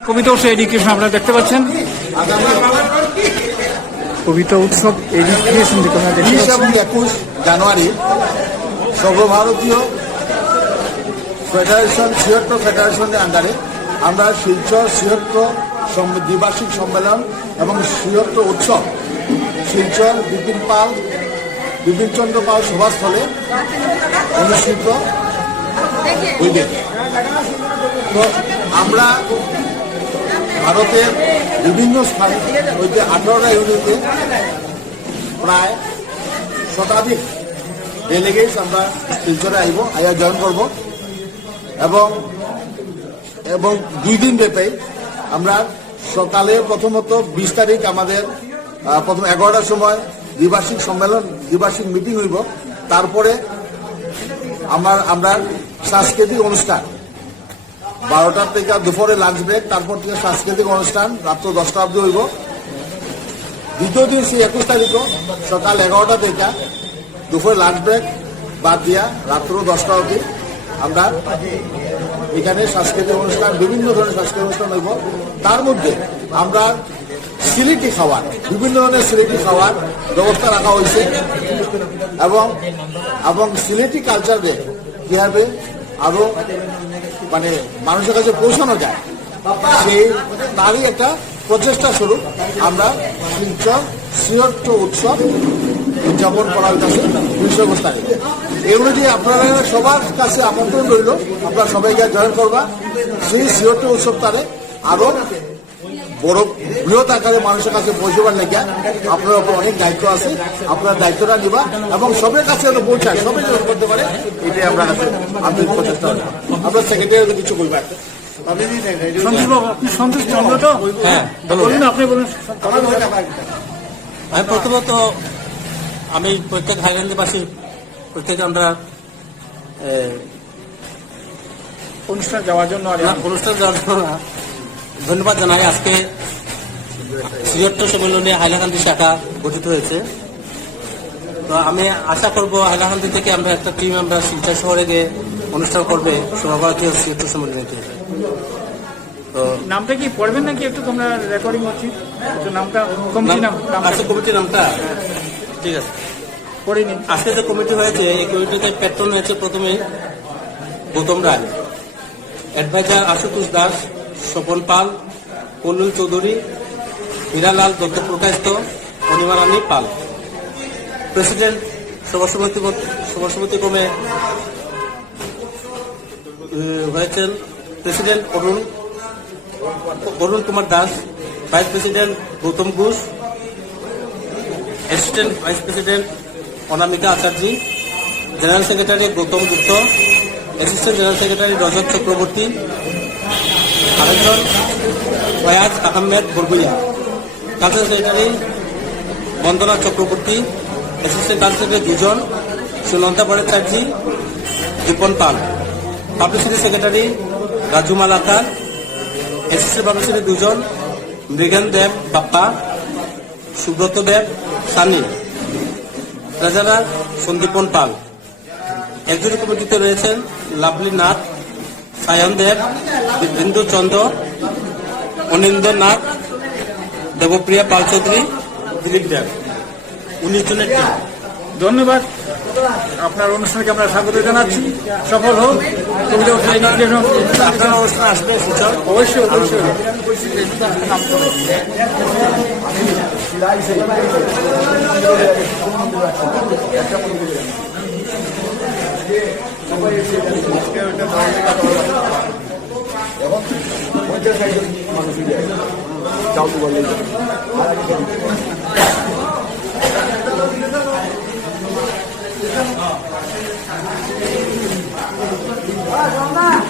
কবিতা উৎসব এডুকেশন আপনারা দেখতে পাচ্ছেন। কবিতা উৎসব এডুকেশন বিশ এবং একুশ জানুয়ারি সর্বভারতীয় ফেডারেশন সিহত্তর ফেডারেশনের আন্ডারে আমরা শিলচর সিহত্তর দ্বিবার্ষিক সম্মেলন এবং সিহত্তর উৎসব শিলচর বিপিন পাল বিপিন চন্দ্র পাল সভাস্থলে অনুষ্ঠিত হইবে। তো আমরা ভারতের বিভিন্ন স্থানে হইতে আঠারোটা ইউনিটে প্রায় শতাধিক ডেলিগেটস আমরা শিলচরে আইব, আইয়া জয়েন করব। এবং এবং দুই দিন ব্যাপী আমরা সকালে প্রথমত বিশ তারিখ আমাদের প্রথম এগারোটার সময় দ্বিবার্ষিক সম্মেলন, দ্বিবার্ষিক মিটিং হইব। তারপরে আমার, আমরা সাংস্কৃতিক অনুষ্ঠান বারোটার থেকে দুপুরে লাঞ্চ ব্রেক তারপর থেকে সাংস্কৃতিক অনুষ্ঠান, রাত্র দশটা অবধি হইব। দ্বিতীয় দিন সেই একুশ তারিখও, সকাল এগারোটা থেকে দুপুরে লাঞ্চ ব্রেক বাদ দিয়া রাত্র দশটা অবধি আমরা এখানে সাংস্কৃতিক অনুষ্ঠান, বিভিন্ন ধরনের সাংস্কৃতিক অনুষ্ঠান হইব। তার মধ্যে আমরা সিলেটি খাবার বিভিন্ন ধরনের সিলেটি খাবার ব্যবস্থা রাখা হয়েছে এবং এবং সিলেটি কালচারে কীভাবে আরও মানে মানুষের কাছে পৌঁছানো যায়। সেই তারই একটা প্রচেষ্টা স্বরূপ আমরা শিলচর সিহট্ট উৎসব উদযাপন করা হইতেছে বিষয়বস্থানে এগুলো যে আপনারা সবার কাছে আমন্ত্রণ রইল। আপনারা সবাইকে জয়েন করবা। সেই সিহট্ট উৎসব তারে আরও বড় বৃহৎ আকারে মানুষের কাছে পৌঁছবার লেগে আপনার উপর অনেক দায়িত্ব আছে। আপনার দায়িত্বটা নিবা এবং সবের কাছে পৌঁছায় সবাই করতে পারে, এটাই আমরা কাছে প্রচেষ্টা আপনার সেক্রেটারি কিছু বলবেন হ্যাঁ, বলুন। আমি প্রথমত আমি প্রত্যেক হাইল্যান্ডবাসী প্রত্যেক আমরা অনুষ্ঠান যাওয়ার জন্য অনুষ্ঠান যাওয়ার জন্য ধন্যবাদ জানাই। আজকে শ্রীহট্ট সম্মেলনে হাইলাকান্দি শাখা গঠিত হয়েছে। তো আমি আশা করব হাইলাকান্দি থেকে আমরা একটা টিম আমরা শিলচর শহরে গিয়ে অনুষ্ঠান করবে সর্বভারতীয় শ্রীহট্ট সম্মেলনীতে তো নামটা কি পড়বেন নাকি একটু তোমরা রেকর্ডিং হচ্ছে? নামটা কমিটি নাম আচ্ছা কমিটির নামটা? ঠিক আছে। পড়ে নিন। আজকে যে কমিটি হয়েছে এই কমিটিতে প্যাট্রন হয়েছে প্রথমে গৌতম রায় অ্যাডভাইজার আশুতোষ দাস স্বপন পাল কল্লুল চৌধুরী হীরালাল দত্তপ্রকাশিত অনিমা রানী পাল। প্রেসিডেন্ট সভাসমিতি সভাসমিতি ক্রমে উম, হয়েছেন president Arun Arun Kumar Das, vice president Gautam Ghosh, assistant vice president Anamika Acharya, general secretary Gautam Gupta, assistant general secretary Rajat Chakraborty, আরেকজন Fayaz Ahmed Barbhuiya culture secretary Bandana Chakraborty, assistant culture দুজন Sunanda Bhattacharya, Dipan Pal. Publicity secretary Raju Malakar SSC publicity দুজন মৃগেন দেব, Bappa, Subrata Deb, Sunny. Treasurer Sandipan Pal. একজন কমিটিতে রয়েছেন lovely Nath, Sayan দেব বিন্দু চন্দ্র অনিন্দ্র নাথ, দেবপ্রিয়া পাল চৌধুরী দিলীপ দেব। উনিশ জনের ধন্যবাদ। আপনার অনুষ্ঠানকে আমরা স্বাগত জানাচ্ছি। সফল হোক। আপনার অনুষ্ঠান আসবে সুচল অবশ্যই অবশ্যই এবং পঞ্চাশ একজন মানুষ চাউল বললেই Thank you. Var onlar.